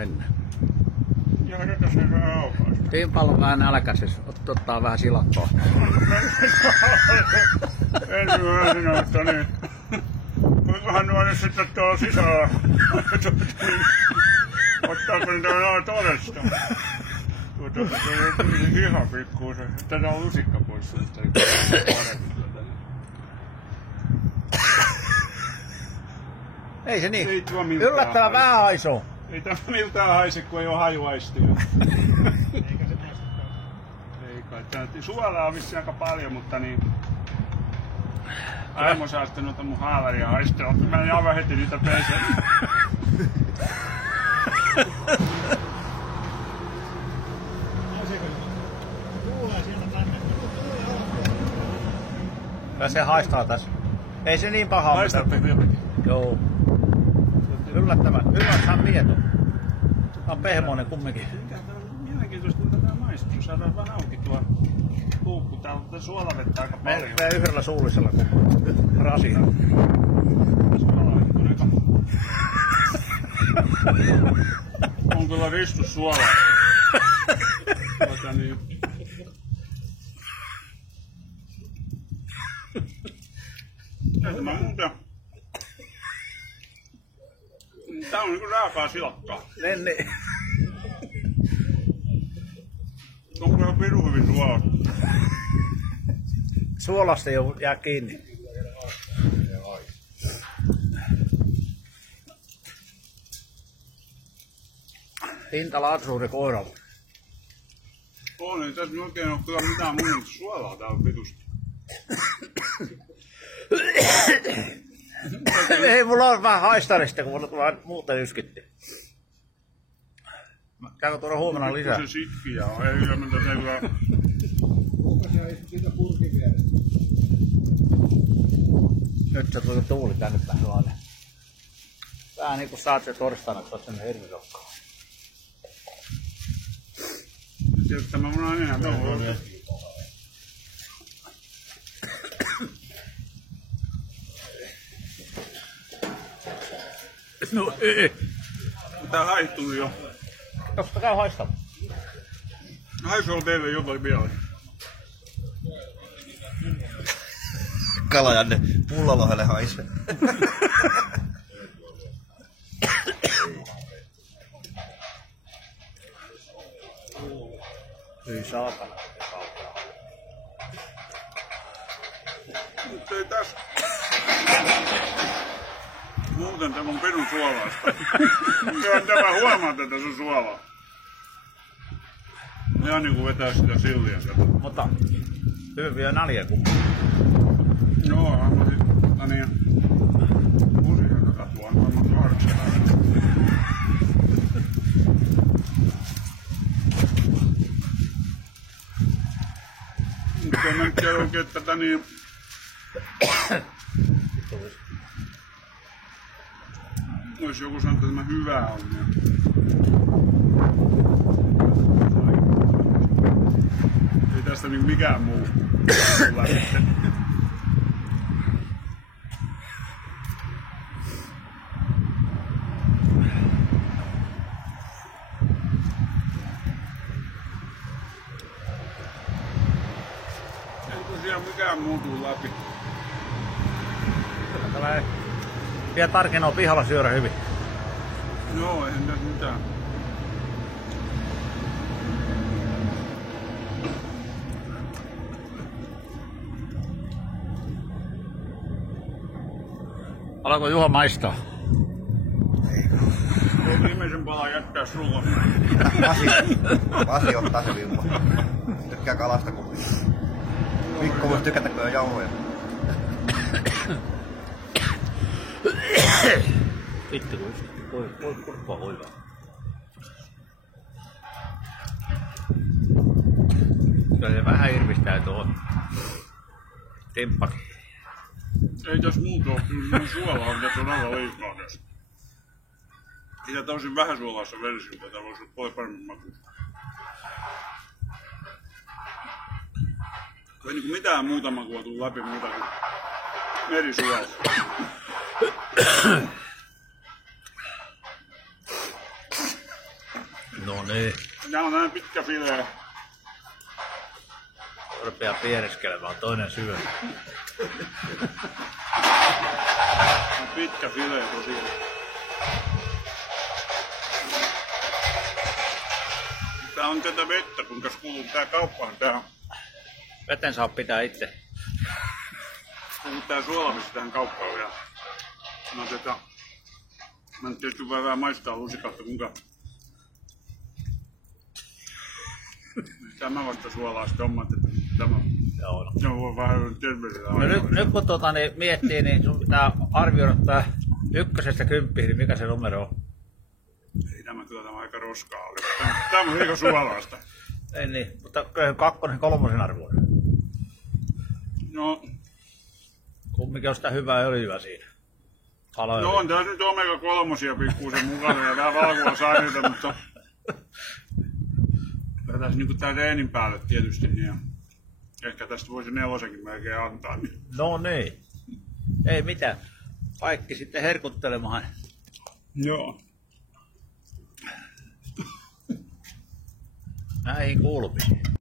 mennä. Jätä sen vähän aukaista. Timpalla on vähän nälkäises. Ottaa vähän silakkaa. Ensimmäisenä, niin kuinkahan nuo nyt sitten tuolla sisällä? Ottaako niitä noin todesta? Se on ihan pikkuisen. Tätä on lusikka pois. Ei se niin. Ei tuo miltään Yllättävän vähän haisoo. Ei tämä miltään haise, kun ei ole hajuaistia. Eikä se maistukkaan. Ei kai. Suolaa on vissiin aika paljon, mutta niin... Aimo saa sitten noita mun haalaria haistella. Mä en aivan heti niitä peseen. Kyllä se haistaa tässä. Ei se niin paha ole. Haistatte vieläkin? Joo. Yllättävän mieto. Tää on pehmoinen kumminkin. Mielenkiintoista, mitä tää maistuu. Saadaan vähän auki tuo puukku. Täällä on suolavettä aika paljon. Me yhdellä suullisella kun rasia. Suolavettä on aika... On kyllä ristus suolaa. Niin... Tämä muuta... Tää on niinku raakaa silakkaa. Niin. On kyllä pirun hyvin suolaa. Suolasta ei jää kiinni. Hintalaatuisuuden koiralla. On, ei tässä oikein ole kyllä mitään muuta suolaa täällä vitusti. Ei mulla on vähän haistarista, kun mulla tulee muuten yskitti. Käykö tuoda huomenna lisää? Se sitkiä on, ei kyllä mitä se kyllä... Nyt se tuli tuuli tänne päin sellainen. Vähän niinku saat se torstaina, kun oot sen hirvirokkaa. Tietysti tämä mun on enää tuohon. No ei. Tää haihtuu jo. Tosta käy haistamaan. Haisu on teille jotain vielä. Kalajanne pullalohelle haisee. Ei saatana. Mutta ei tässä... Muuten tämä on perun suolaista. Kyllä tämä huomaa, että tässä on suolaa. Ihan niinku vetää sitä silliä. Mutta hyviä näljiä kun. Joo, mä sit niin... Pusilla katua on varmaan harksaa. Mutta en nyt tiedä oikein tätä niin... Jos joku sanoo, että tämä hyvää on, niin... Ei tästä niin mikään muu lähtee. Ei tosiaan mikään muu tuu läpi. Tällä vielä tarkemmin on pihalla syödä hyvin. Joo, eihän tässä mitään. Alko Juha maistaa? Voin viimeisen palan jättää sulla. Pasi ottaa se vimma. Tykkää kalasta kun... Mikko voisi tykätä kun on jauhoja. Vittu kun voi kurppaa hoivaa. Kyllä se vähän irvistää tuo temppakin. Ei tässä muuta ole, kyllä suolaa on tässä on aivan liikaa tässä. Sitä tosin vähän suolaista versiota, tää voisi olla paljon paremmin makuista. Ei niinku mitään muuta makua tuu läpi muuta kuin merisuolaa. No niin. Tää on näin pitkä filee. Rupeaa piereskelemään, toinen syö. Pitkä filee tosiaan. Tää on tätä vettä, kuinka kuluu tää kauppaan. Tää Veten saa pitää itse. on tää suolavesi tähän kauppaan vielä. No mä nyt tietysti vähän maistaa lusikalta, kuinka tämä vasta suolaa sitten hommat, että Joo. se on vähän terveydellä. No nyt kun niin miettii, niin sun pitää arvioida tää 1–10, niin mikä se numero on? Ei tämä aika roskaa oli. Tämä on liikaa suolaista. Ei niin, mutta kyllä 2 ja 3 arvoin. No, Kumminkin on sitä hyvää öljyä siinä. no on tässä nyt omega-3 pikkuisen mukana ja vähän valkuaisaineita, mutta tässä niinku tää reenin päälle tietysti, niin ja ehkä tästä voisi 4 melkein antaa. Niin. No niin. Ei mitään. Kaikki sitten herkuttelemaan. Joo. Näihin kulmiin.